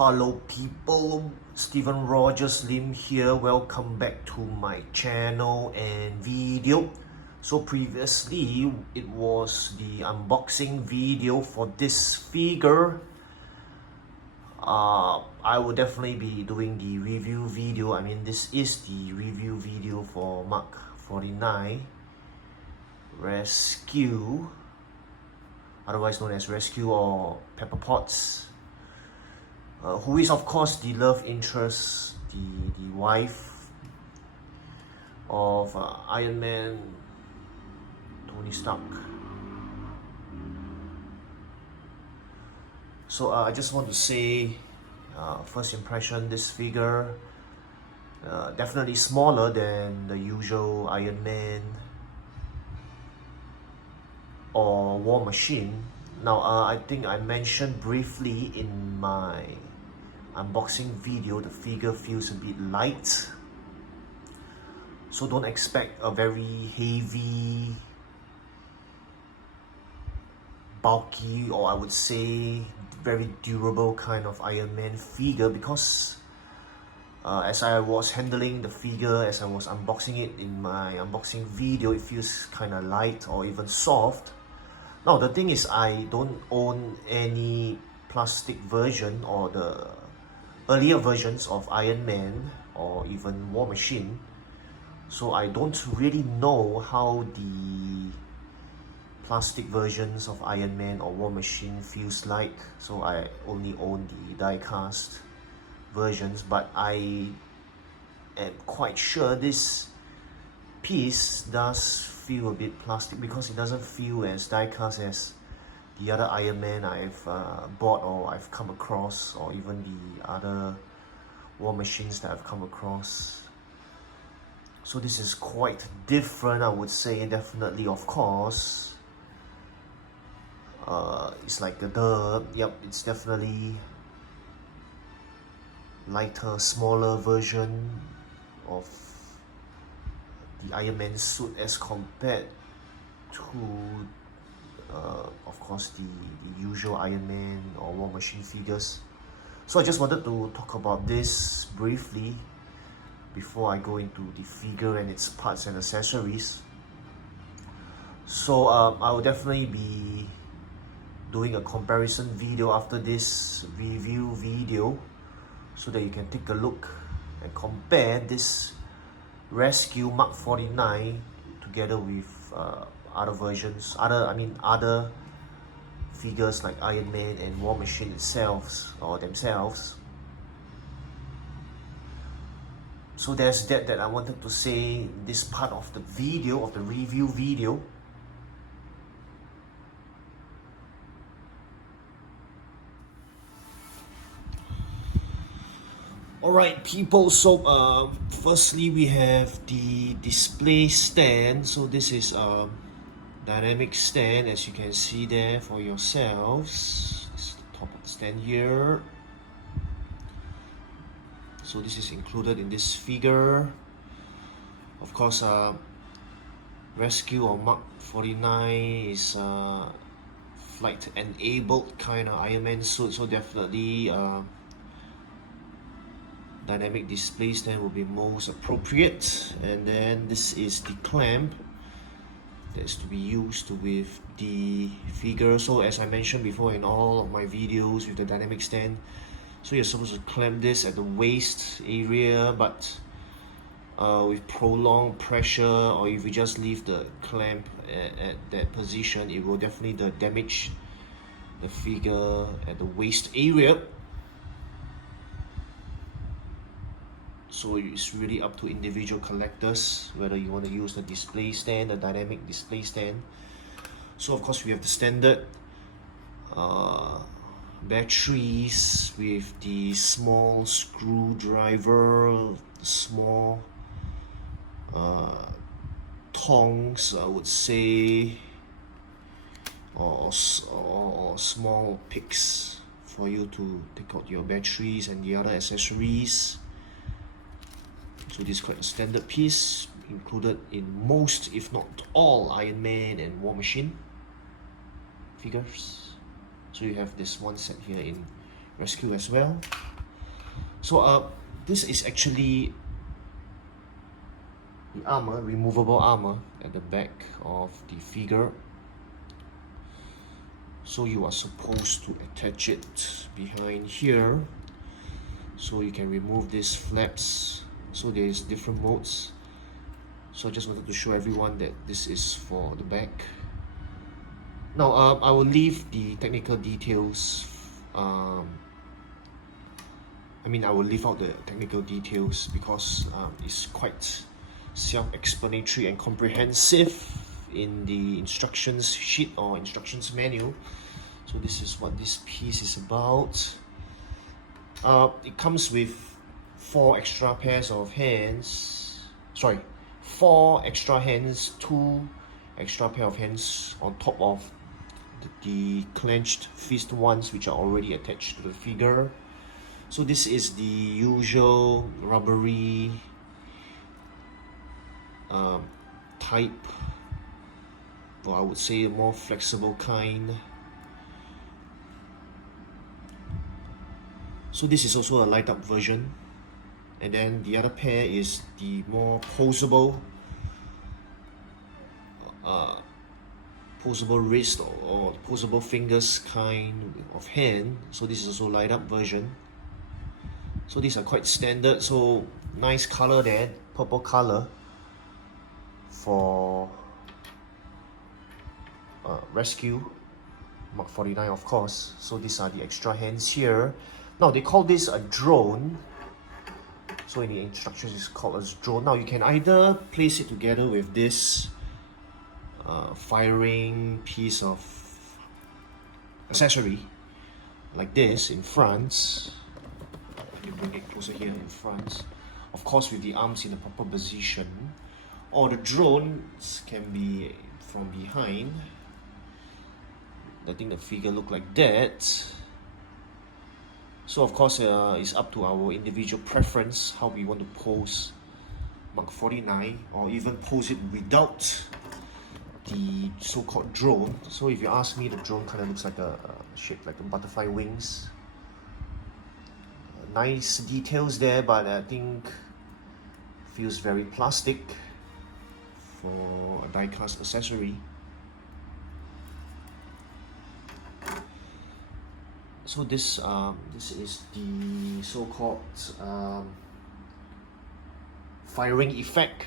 Hello people, Stephen Rogers Lim here. Welcome back to my channel and video. So previously it was the unboxing video for this figure. I will definitely be doing the review video. I mean, this is the review video for Mark 49 Rescue, otherwise known as Rescue or Pepper Potts, who is of course the love interest, the wife of Iron Man, Tony Stark. So I just want to say, first impression, this figure definitely smaller than the usual Iron Man or War Machine. Now I think I mentioned briefly in my unboxing video, the figure feels a bit light, so don't expect a very heavy, bulky, or I would say very durable kind of Iron Man figure, because as I was handling the figure, as I was unboxing it in my unboxing video, it feels kind of light or even soft. Now the thing is, I don't own any plastic version or the earlier versions of Iron Man or even War Machine, so I don't really know how the plastic versions of Iron Man or War Machine feels like. So I only own the die-cast versions, but I am quite sure this piece does feel a bit plastic, because it doesn't feel as die-cast as the other Iron Man I've bought or I've come across, or even the other War Machines that I've come across. So this is quite different, I would say. Definitely, of course, it's like it's definitely lighter, smaller version of the Iron Man suit as compared to of course the usual Iron Man or War Machine figures. So I just wanted to talk about this briefly before I go into the figure and its parts and accessories. So I will definitely be doing a comparison video after this review video, so that you can take a look and compare this Rescue Mark 49 together with other versions, other figures like Iron Man and War Machine themselves. So there's that I wanted to say in this part of the video, of the review video. Alright people, so firstly we have the display stand. So this is a dynamic stand, as you can see there for yourselves. This is the top of the stand here. So this is included in this figure. Of course, Rescue or Mark 49 is flight enabled kind of Iron Man suit, so definitely dynamic display stand will be most appropriate. And then this is the clamp that's to be used with the figure. So as I mentioned before in all of my videos with the dynamic stand, so you're supposed to clamp this at the waist area, but with prolonged pressure, or if you just leave the clamp at that position, it will definitely damage the figure at the waist area. So it's really up to individual collectors whether you want to use the display stand, the dynamic display stand. So of course we have the standard batteries with the small screwdriver, small tongs, I would say, or small picks for you to take out your batteries and the other accessories. So this is quite a standard piece, included in most, if not all, Iron Man and War Machine figures. So you have this one set here in Rescue as well. So this is actually the armor, removable armor at the back of the figure. So you are supposed to attach it behind here, so you can remove these flaps. So there's different modes. So I just wanted to show everyone that this is for the back. Now I will leave the technical details. I will leave out the technical details because it's quite self-explanatory and comprehensive in the instructions sheet or instructions manual. So this is what this piece is about. It comes with 4 extra pairs of hands. Sorry, 4 extra hands, 2 extra pair of hands on top of the clenched fist ones which are already attached to the figure. So this is the usual rubbery type, or I would say a more flexible kind. So this is also a light up version, and then the other pair is the more posable wrist or posable fingers kind of hand. So this is also light up version. So these are quite standard. So nice color there, purple color for rescue Mark 49, of course. So these are the extra hands here. Now they call this a drone. So in the instructions it's called a drone. Now you can either place it together with this firing piece of accessory like this in front. Let me bring it closer here in front. Of course with the arms in the proper position. Or the drones can be from behind. I think the figure look like that. So of course it's up to our individual preference how we want to pose Mark 49, or even pose it without the so-called drone. So if you ask me, the drone kind of looks like a shape like a butterfly wings. Nice details there, but I think feels very plastic for a die-cast accessory. So this is the so-called firing effect.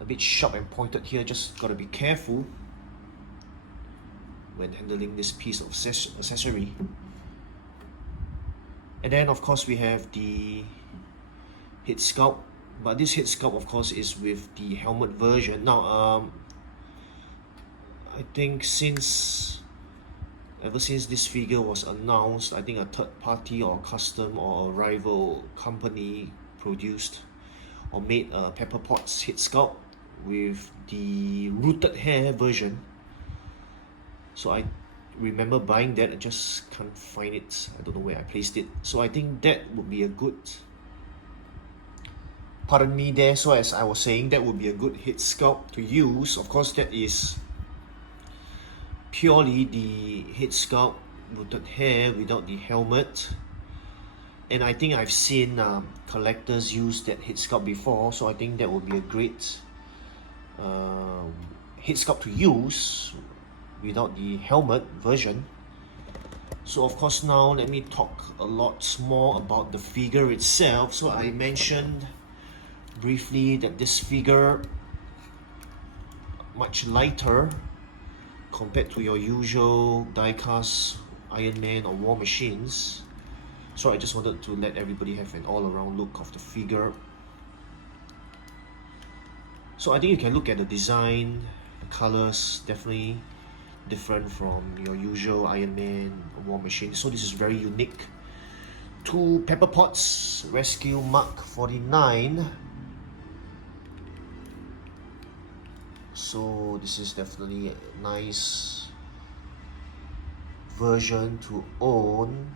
A bit sharp and pointed here, just gotta be careful when handling this piece of accessory. And then of course we have the head sculpt, but this head sculpt of course is with the helmet version. Now I think ever since this figure was announced, I think a third party or custom or a rival company produced or made a Pepper Potts head sculpt with the rooted hair version. So I remember buying that, I just can't find it. I don't know where I placed it. So I think that would be a good, pardon me there, so as I was saying, that would be a good head sculpt to use. Of course that is purely the head sculpt, rooted hair without the helmet. And I think I've seen collectors use that head sculpt before, so I think that would be a great head sculpt to use without the helmet version. So of course now let me talk a lot more about the figure itself. So I mentioned briefly that this figure much lighter compared to your usual die-cast Iron Man or War Machines. So I just wanted to let everybody have an all-around look of the figure. So I think you can look at the design, the colors, definitely different from your usual Iron Man or War Machine. So this is very unique to Pepper Potts Rescue Mark 49. So this is definitely a nice version to own.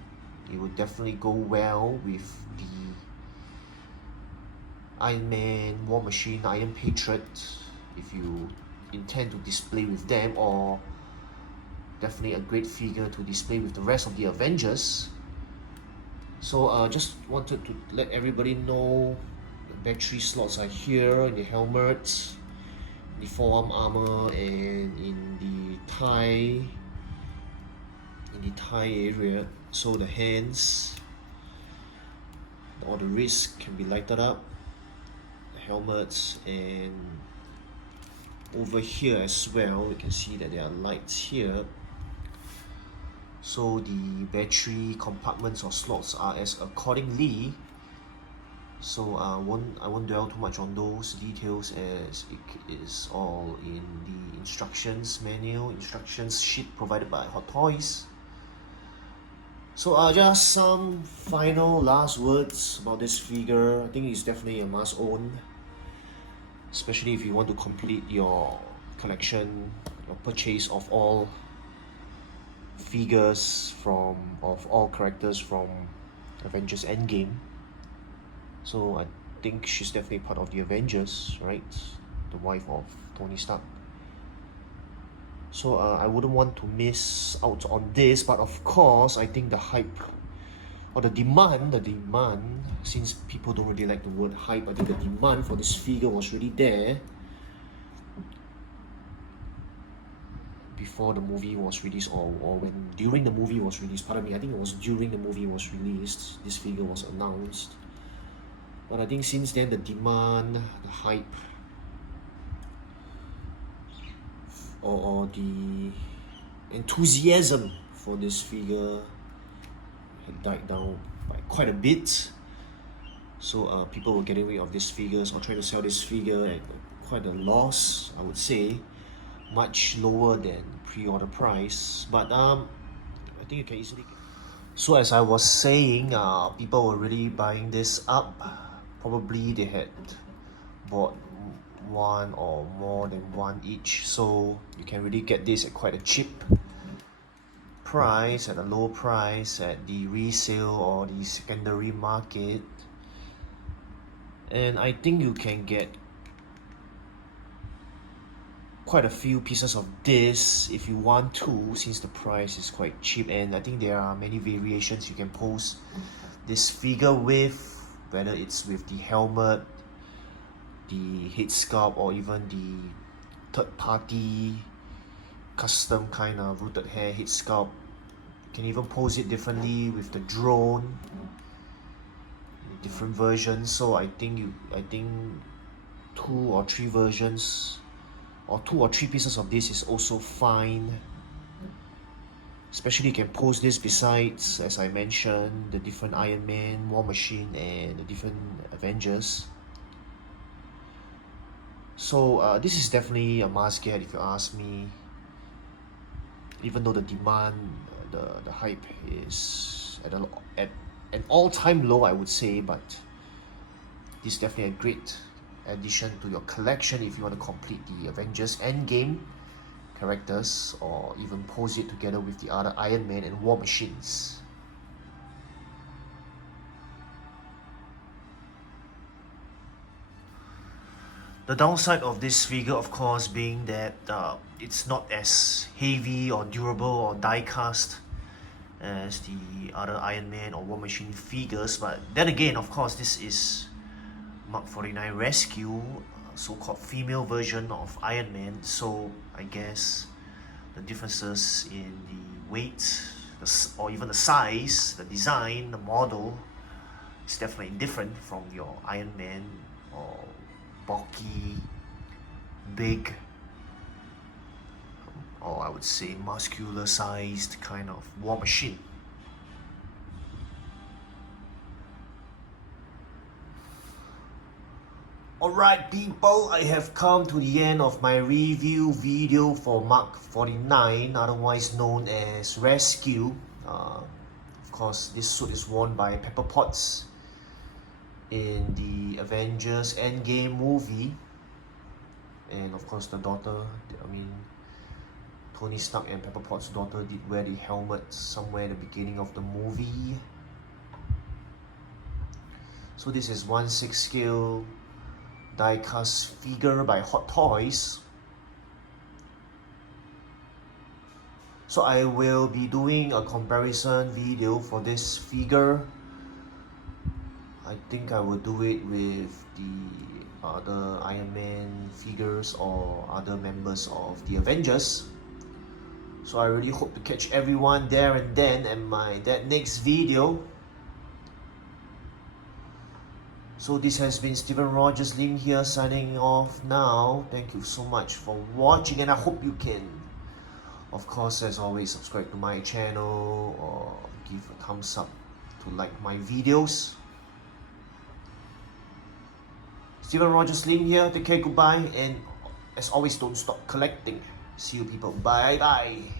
It would definitely go well with the Iron Man, War Machine, Iron Patriot if you intend to display with them, or definitely a great figure to display with the rest of the Avengers. So just wanted to let everybody know the battery slots are here in the helmet, the forearm armor, and in the thigh area. So the hands or the wrist can be lighted up, the helmets, and over here as well you can see that there are lights here. So the battery compartments or slots are as accordingly. So I won't dwell too much on those details, as it is all in the instructions manual, instructions sheet provided by Hot Toys. So just some final last words about this figure. I think it's definitely a must own, especially if you want to complete your collection, your purchase of all figures of all characters from Avengers Endgame. So I think she's definitely part of the Avengers, right? The wife of Tony Stark. So I wouldn't want to miss out on this, but of course I think the hype or the demand, since people don't really like the word hype, I think the demand for this figure was really there before the movie was released, or when during the movie was released. Pardon me, I think it was during the movie was released, this figure was announced. But I think since then the demand, the hype, or the enthusiasm for this figure had died down by quite a bit. So people were getting rid of these figures or trying to sell this figure at quite a loss, I would say, much lower than pre-order price. But I think you can easily get. So as I was saying, people were really buying this up. Probably they had bought one or more than one each, so you can really get this at quite a cheap price, at a low price at the resale or the secondary market. And I think you can get quite a few pieces of this if you want to, since the price is quite cheap. And I think there are many variations you can pose this figure with, whether it's with the helmet, the head sculpt, or even the third party custom kind of rooted hair head sculpt. You can even pose it differently with the drone, different versions. So I think two or three versions or two or three pieces of this is also fine. Especially you can pose this besides, as I mentioned, the different Iron Man, War Machine, and the different Avengers. So this is definitely a must get if you ask me. Even though the demand, the hype is at an all-time low, I would say, but this is definitely a great addition to your collection if you want to complete the Avengers Endgame characters, or even pose it together with the other Iron Man and War Machines. The downside of this figure, of course, being that it's not as heavy or durable or die-cast as the other Iron Man or War Machine figures. But then again, of course, this is Mark 49 Rescue, so-called female version of Iron Man. So I guess the differences in the weight, or even the size, the design, the model is definitely different from your Iron Man or bulky, big, or I would say muscular sized kind of War Machine. Alright people, I have come to the end of my review video for Mark 49, otherwise known as Rescue. Of course, this suit is worn by Pepper Potts in the Avengers Endgame movie. And of course the daughter, Tony Stark and Pepper Potts' daughter did wear the helmet somewhere at the beginning of the movie. So this is 1/6 scale die-cast figure by Hot Toys. So I will be doing a comparison video for this figure I think I will do it with the other Iron Man figures or other members of the Avengers. So I really hope to catch everyone there and then in that next video. So this has been Steven Rogers Lim here, signing off now. Thank you so much for watching, and I hope you can, of course, as always, subscribe to my channel or give a thumbs up to like my videos. Steven Rogers Lim here. Take care, goodbye, and as always, don't stop collecting. See you people. Bye bye.